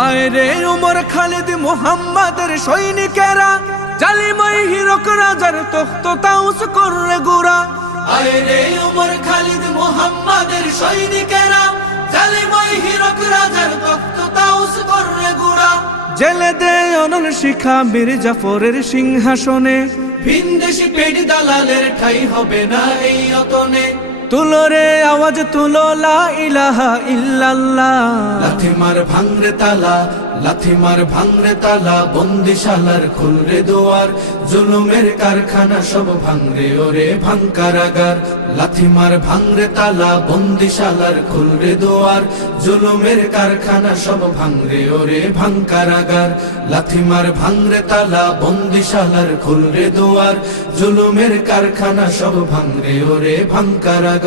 আয় রে উমর খালিদ মুহাম্মাদের সৈনিকেরা, জালিমাই হিরক রাজার তখ্ত তাউস করে গুরা। আয় রে উমর খালিদ মুহাম্মাদের সৈনিকেরা, জালিমাই হিরক রাজার তখ্ত তাউস করে গুরা। জেলে দে অনল শিখা বীর জাফরের সিংহাসনে, ভিনদেশি পেট দালালের ঠাই হবে না এই অতনে। তুলো রে আওয়াজ তুলো লা ইলাহা ইল্লাল্লাহ। লাথি মার ভাঙরে তালা, লাথি মার ভাঙরে তালা, বন্দিশালার খুলরে দুয়ার। জুলুমের কারখানা সব ভাঙরে ওরে ভাঙ কারাগার। লাথি মার ভাঙরে তালা, বন্দিশালার খুলরে দুয়ার। জুলুমের কারখানা সব ভাঙরে ওরে ভাঙ কারাগার। লাথি মার ভাঙরে তালা, বন্দিশালার খুলরে দুয়ার। জুলুমের কারখানা সব ভাঙরে ওরে ভাঙ কারাগার।